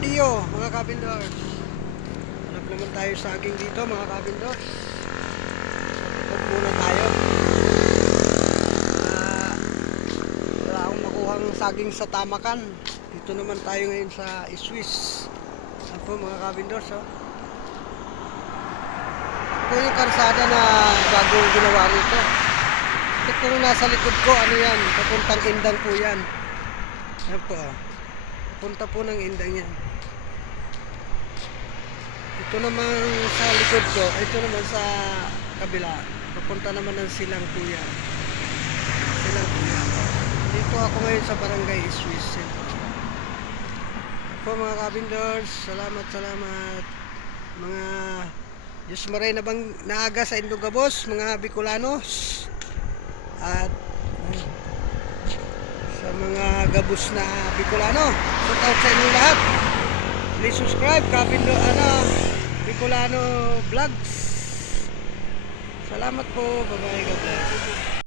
Amadeo, mga kabindors. Hanap naman tayo saging dito, mga kabindors. Huwag muna tayo. Wala akong makuhang saging sa Tamakan. Dito naman tayo ngayon sa Swiss. Ano po, mga kabindors, oh. Ito yung karsada na bagong ginawa rito. Ito pong nasa likod ko, ano yan, papuntang Indang po yan. Yan po, oh. Punta po ng Indang yan. Ito naman sa likod ko, ito naman sa kabila, papunta naman ng Silang Kuya. Silang Kuya. Dito ako ngayon sa Barangay Swiss. Po mga kabindors, salamat. Mga Diyos maray na bang naaga sa Indogabos, mga Bicolanos. At sa mga gabos na Bicolano, shout out sa inyo lahat. Please subscribe, Bicolano Vlogs. Salamat po, bye bye, God bless.